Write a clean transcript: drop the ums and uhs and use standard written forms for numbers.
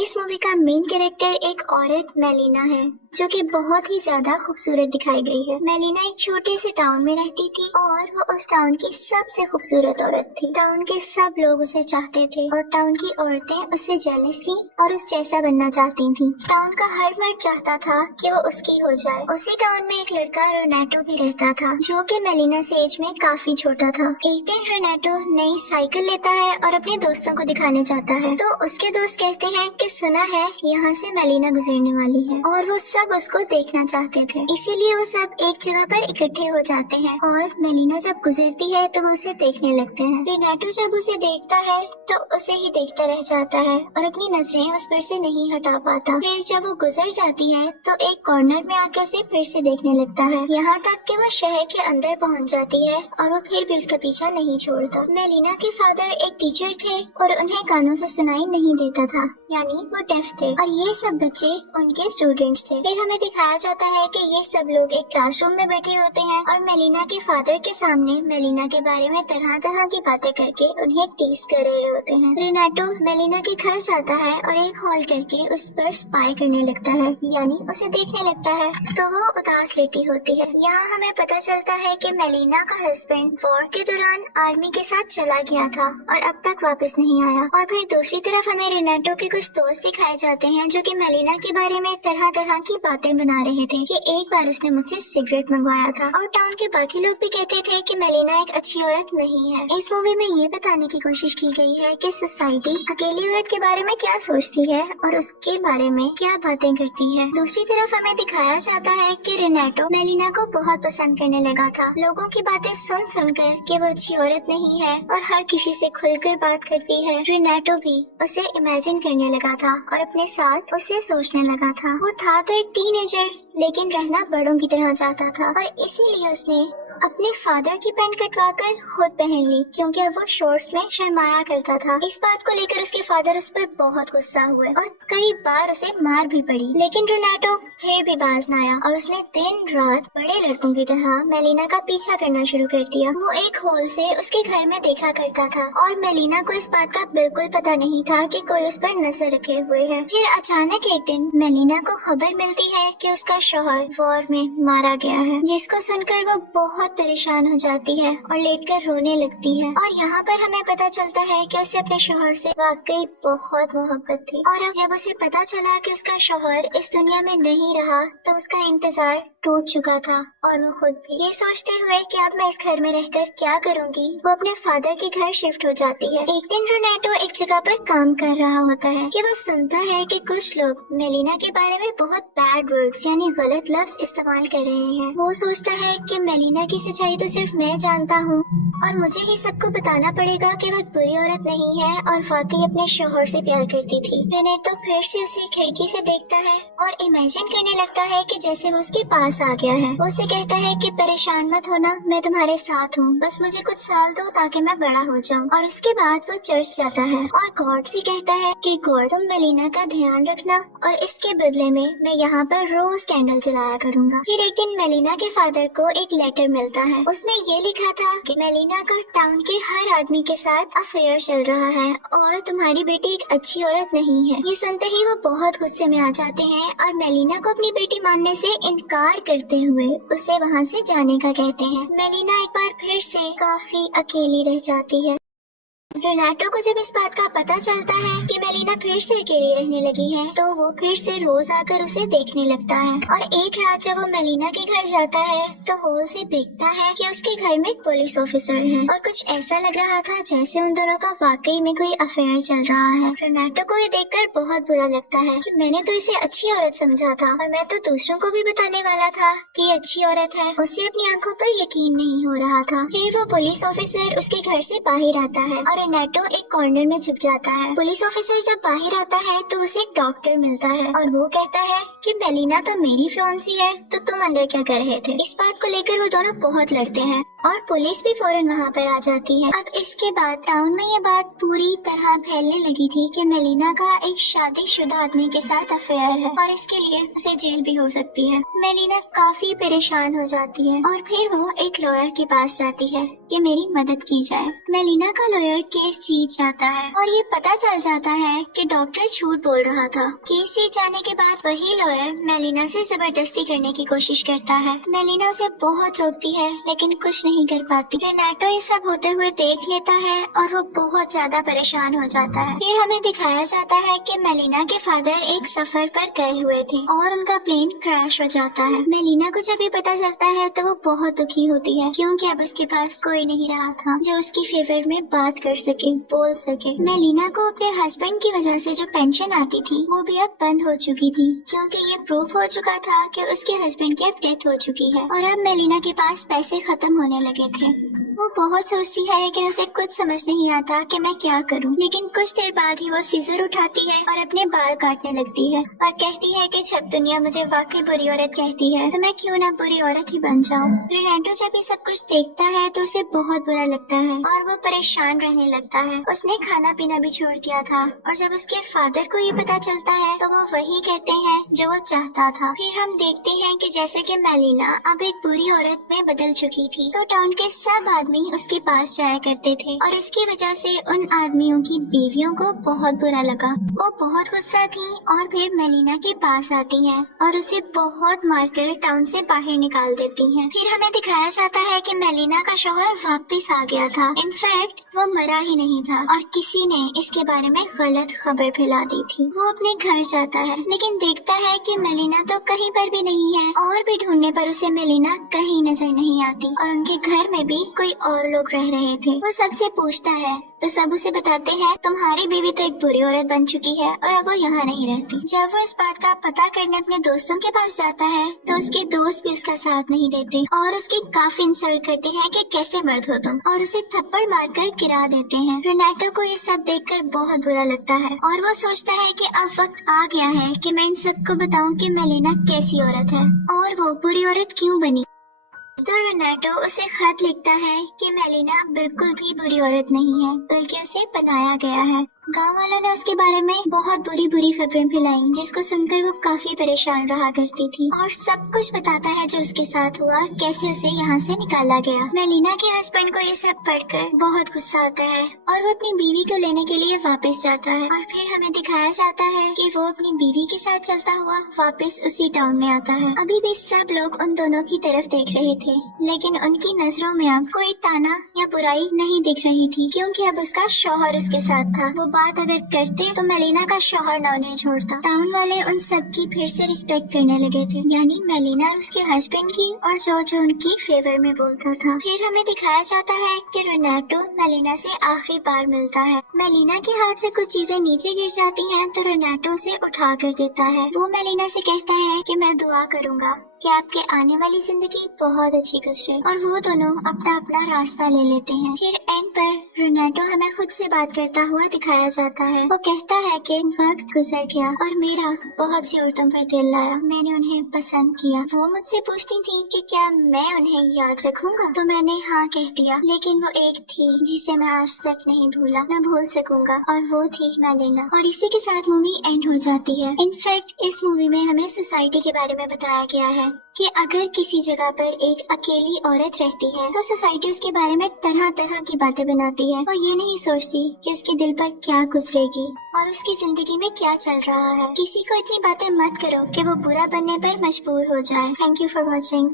इस मूवी का main character एक औरत मेलिना है जो कि बहुत ही ज्यादा खूबसूरत दिखाई गई है। मेलिना एक छोटे से टाउन में रहती थी और वो उस टाउन की सबसे खूबसूरत औरत थी। टाउन के सब लोग उसे चाहते थे और टाउन की औरतें उससे जेलस थी और उस जैसा बनना चाहती थी। टाउन का हर मर्द चाहता था कि वो उसकी हो जाए। उसी टाउन में एक लड़का रोनाटो भी रहता था जो कि मेलिना से एज में काफी छोटा था। एक दिन रोनाटो नई साइकिल लेता है और अपने दोस्तों को दिखाने जाता है तो उसके दोस्त कहते हैं कि सुना है यहाँ से मेलिना गुजरने वाली है और वो सब उसको देखना चाहते थे। इसीलिए वो सब एक जगह पर इकट्ठे हो जाते हैं और मेलिना जब गुजरती है तो वो उसे देखने लगते हैं। रोनाटो जब उसे देखता है तो उसे ही देखता रह जाता है और अपनी नजरें उस पर से नहीं हटा पाता। फिर जब वो गुजर जाती है तो एक कॉर्नर में आकर उसे फिर से देखने लगता है, यहाँ तक कि वो शहर के अंदर पहुँच जाती है और वो फिर भी उसका पीछा नहीं छोड़ता। मेलिना के फादर एक टीचर थे और उन्हें कानों से सुनाई नहीं देता था, यानी वो डेफ थे और ये सब बच्चे उनके स्टूडेंट्स थे। फिर हमें दिखाया जाता है कि ये सब लोग एक क्लासरूम में बैठे होते हैं और मेलिना के फादर के सामने मेलिना के बारे में तरह तरह की बातें करके उन्हें टीज कर रहे होते हैं। रोनाटो मेलिना के घर जाता है और एक हॉल करके उस पर स्पाई करने लगता है, यानी उसे देखने लगता है तो वो उदास लेटी होती है। यहाँ हमें पता चलता है कि मेलिना का हस्बैंड वॉर के दौरान आर्मी के साथ चला गया था और अब तक वापस नहीं आया। और फिर दूसरी तरफ हमें रोनाटो के कुछ दोस्त दिखाए जाते हैं जो कि मेलिना के बारे में तरह तरह की बातें बना रहे थे कि एक बार उसने मुझसे सिगरेट मंगवाया था और टाउन के बाकी लोग भी कहते थे कि मेलिना एक अच्छी औरत नहीं है। इस मूवी में ये बताने की कोशिश की गई है कि सोसाइटी अकेली औरत के बारे में क्या सोचती है और उसके बारे में क्या बातें करती है। दूसरी तरफ हमें दिखाया जाता है कि रोनाटो मेलिना को बहुत पसंद करने लगा था। लोगों की बातें सुन सुनकर कि वो अच्छी औरत नहीं है और हर किसी से खुलकर बात करती है, रोनाटो भी उसे इमेजिन करने लगा था और अपने साथ उसे सोचने लगा था। वो था तो एक टीनेजर लेकिन रहना बड़ों की तरह चाहता था और इसीलिए उसने अपने फादर की पैंट कटवाकर खुद पहन ली क्योंकि अब वो शॉर्ट्स में शर्माया करता था। इस बात को लेकर उसके फादर उस पर बहुत गुस्सा हुए और कई बार उसे मार भी पड़ी, लेकिन रोनाटो फिर भी बाज न आया और उसने दिन रात बड़े लड़कों की तरह मेलिना का पीछा करना शुरू कर दिया। वो एक होल से उसके घर में देखा करता था और मेलिना को इस बात का बिल्कुल पता नहीं था कि कोई उस पर नजर रखे हुए है। फिर अचानक एक दिन मेलिना को खबर मिलती है कि उसका शौहर वॉर में मारा गया है, जिसको सुनकर वो बहुत परेशान हो जाती है और लेटकर रोने लगती है। और यहाँ पर हमें पता चलता है कि उसे अपने शौहर से वाकई बहुत मोहब्बत थी और अब जब उसे पता चला कि उसका शौहर इस दुनिया में नहीं रहा तो उसका इंतजार टूट चुका था और वो खुद भी। ये सोचते हुए कि अब मैं इस घर में रहकर क्या करूँगी, वो अपने फादर के घर शिफ्ट हो जाती है। एक दिन रोनाटो एक जगह पर काम कर रहा होता है कि वो सुनता है कि कुछ लोग मेलिना के बारे में बहुत बैड वर्ड्स यानी गलत लफ्ज इस्तेमाल कर रहे हैं। वो सोचता है कि मेलिना की सच्चाई तो सिर्फ मैं जानता हूँ और मुझे ही सबको बताना पड़ेगा कि वो बुरी औरत नहीं है और वाकई अपने शौहर से प्यार करती थी। रोनाटो फिर से उसे खिड़की से देखता है और इमेजिन करने लगता है कि जैसे वो उसके पास आ गया है। वो उसे कहता है कि परेशान मत होना, मैं तुम्हारे साथ हूँ, बस मुझे कुछ साल दो ताकि मैं बड़ा हो जाऊँ। और उसके बाद वो चर्च जाता है और गॉड से कहता है कि गॉड तुम मेलिना का ध्यान रखना और इसके बदले में मैं यहाँ पर रोज कैंडल जलाया करूँगा। फिर एक दिन मेलिना के फादर को एक लेटर मिलता है, उसमें ये लिखा था कि मेलिना का टाउन के हर आदमी के साथ अफेयर चल रहा है और तुम्हारी बेटी एक अच्छी औरत नहीं है। ये सुनते ही वो बहुत गुस्से में आ जाते हैं और मेलिना को अपनी बेटी मानने से इनकार करते हुए उसे वहाँ से जाने का कहते हैं। मेलिना एक बार फिर से काफी अकेली रह जाती है। रोनाटो को जब इस बात का पता चलता है कि मेलिना फिर से अकेली रहने लगी है तो वो फिर से रोज आकर उसे देखने लगता है और एक रात जब वो मेलिना के घर जाता है तो होल से देखता है कि उसके घर में एक पुलिस ऑफिसर है और कुछ ऐसा लग रहा था जैसे उन दोनों का वाकई में कोई अफेयर चल रहा है। रोनाटो को ये देखकर बहुत बुरा लगता है कि मैंने तो इसे अच्छी औरत समझा था और मैं तो दूसरों को भी बताने वाला था कि ये अच्छी औरत है। उसे अपनी आंखों पर यकीन नहीं हो रहा था। फिर वो पुलिस ऑफिसर उसके घर से बाहर आता है और रोनाटो एक कॉर्नर में छुप जाता है। पुलिस ऑफिसर जब बाहर आता है तो उसे एक डॉक्टर मिलता है और वो कहता है कि मेलिना तो मेरी फियांसी है तो तुम अंदर क्या कर रहे थे। इस बात को लेकर वो दोनों बहुत लड़ते हैं और पुलिस भी फौरन वहाँ पर आ जाती है। अब इसके बाद टाउन में ये बात पूरी तरह फैलने लगी थी कि मेलिना का एक शादीशुदा आदमी के साथ अफेयर है और इसके लिए उसे जेल भी हो सकती है। मेलिना काफी परेशान हो जाती है और फिर वो एक लॉयर के पास जाती है कि मेरी मदद की जाए। मेलिना का लॉयर केस जीत जाता है और ये पता चल जाता है कि डॉक्टर झूठ बोल रहा था। केस जीत जाने के बाद वही लॉयर मेलिना से जबरदस्ती करने की कोशिश करता है। मेलिना उसे बहुत रोकती है लेकिन कुछ नहीं कर पाती। रेनाटो ये सब होते हुए देख लेता है और वो बहुत ज्यादा परेशान हो जाता है। फिर हमें दिखाया जाता है कि मेलिना के फादर एक सफर पर गए हुए थे और उनका प्लेन क्रैश हो जाता है। मेलिना को जब ये पता चलता है तो वो बहुत दुखी होती है क्योंकि अब उसके पास कोई नहीं रहा था जो उसकी फेवर में बात कर सके, बोल सके। मेलिना को अपने हस्बैंड की वजह से जो पेंशन आती थी वो भी अब बंद हो चुकी थी क्योंकि ये प्रूफ हो चुका था कि उसके हस्बैंड की अब डेथ हो चुकी है और अब मेलिना के पास पैसे खत्म होने लगे थे। वो बहुत सोचती है लेकिन उसे कुछ समझ नहीं आता कि मैं क्या करूं। लेकिन कुछ देर बाद ही वो सीजर उठाती है और अपने बाल काटने लगती है और कहती है कि जब दुनिया मुझे वाकई बुरी औरत कहती है तो मैं क्यों ना बुरी औरत ही बन जाऊं। रेनाटो जब ये सब कुछ देखता है तो उसे बहुत बुरा लगता है और वो परेशान रहने लगता है। उसने खाना पीना भी छोड़ दिया था और जब उसके फादर को ये पता चलता है तो वो वही करते हैं जो वो चाहता था। फिर हम देखते हैं कि जैसे कि मेलिना अब एक बुरी औरत में बदल चुकी थी तो टाउन के सब आदमी उसके पास जाया करते थे और इसकी वजह से उन आदमियों की बीवियों को बहुत बुरा लगा। वो बहुत गुस्सा थी और फिर मेलिना के पास आती हैं और उसे बहुत मारकर टाउन से बाहर निकाल देती हैं। फिर हमें दिखाया जाता है कि मेलिना का शौहर वापस आ गया था। इनफैक्ट वो मरा ही नहीं था और किसी ने इसके बारे में गलत खबर फैला दी थी। वो अपने घर जाता है लेकिन देखता है कि मेलिना तो कहीं पर भी नहीं है और भी ढूंढने पर उसे मेलिना कहीं नजर नहीं आती और उनके घर में भी कोई और लोग रह रहे थे। वो सबसे पूछता है तो सब उसे बताते हैं तुम्हारी बीवी तो एक बुरी औरत बन चुकी है और अब वो यहाँ नहीं रहती। जब वो इस बात का पता करने अपने दोस्तों के पास जाता है तो उसके दोस्त भी उसका साथ नहीं देते और उसकी काफी इंसल्ट करते हैं कि कैसे मर्द हो तुम, और उसे थप्पड़ मारकर गिरा देते हैं। रेनाटो को ये सब देखकर बहुत बुरा लगता है और वो सोचता है कि अब वक्त आ गया है कि मैं इन सबको बताऊं कि मेलिना कैसी औरत है और वो बुरी औरत क्यों बनी। तो रेनाटो उसे खत लिखता है कि मेलिना बिल्कुल भी बुरी औरत नहीं है बल्कि उसे बनाया गया है। गांव वालों ने उसके बारे में बहुत बुरी बुरी खबरें फैलाई जिसको सुनकर वो काफी परेशान रहा करती थी और सब कुछ बताता है जो उसके साथ हुआ और कैसे उसे यहाँ से निकाला गया। मेलिना के हस्बैंड को ये सब पढ़कर बहुत गुस्सा आता है और वो अपनी बीवी को लेने के लिए वापस जाता है और फिर हमें दिखाया जाता है कि वो अपनी बीवी के साथ चलता हुआ वापस उसी टाउन में आता है। अभी भी सब लोग उन दोनों की तरफ देख रहे थे लेकिन उनकी नजरों में अब कोई ताना या बुराई नहीं दिख रही थी क्योंकि अब उसका शौहर उसके साथ था। वो बात अगर करते तो मेलिना का शौहर ना उन्हें छोड़ता। टाउन वाले उन सब की फिर से रिस्पेक्ट करने लगे थे, यानी मेलिना और उसके हस्बैंड की और जो उनकी फेवर में बोलता था। फिर हमें दिखाया जाता है कि रेनाटो मेलिना से आखिरी बार मिलता है। मेलिना के हाथ से कुछ चीजें नीचे गिर जाती हैं तो रेनाटो उसे उठा कर देता है। वो मेलिना से कहता है कि मैं दुआ करूंगा कि आपके आने वाली जिंदगी बहुत अच्छी गुजरे और वो दोनों अपना अपना रास्ता ले लेते हैं। फिर एंड पर रेनाटो हमें खुद से बात करता हुआ दिखाया जाता है। वो कहता है कि वक्त गुजर गया और मेरा बहुत सी औरतों पर दिल आया, मैंने उन्हें पसंद किया। वो मुझसे पूछती थी कि क्या मैं उन्हें याद रखूंगा तो मैंने हाँ कह दिया, लेकिन वो एक थी जिसे मैं आज तक नहीं भूला, न भूल सकूंगा और वो थी मेलिना। और इसी के साथ मूवी एंड हो जाती है। इनफैक्ट इस मूवी में हमें सोसाइटी के बारे में बताया गया है कि अगर किसी जगह पर एक अकेली औरत रहती है तो सोसाइटी उसके बारे में तरह तरह की बातें बनाती है। वो ये नहीं सोचती कि उसके दिल पर क्या गुजरेगी और उसकी जिंदगी में क्या चल रहा है। किसी को इतनी बातें मत करो कि वो बुरा बनने पर मजबूर हो जाए। Thank you for watching.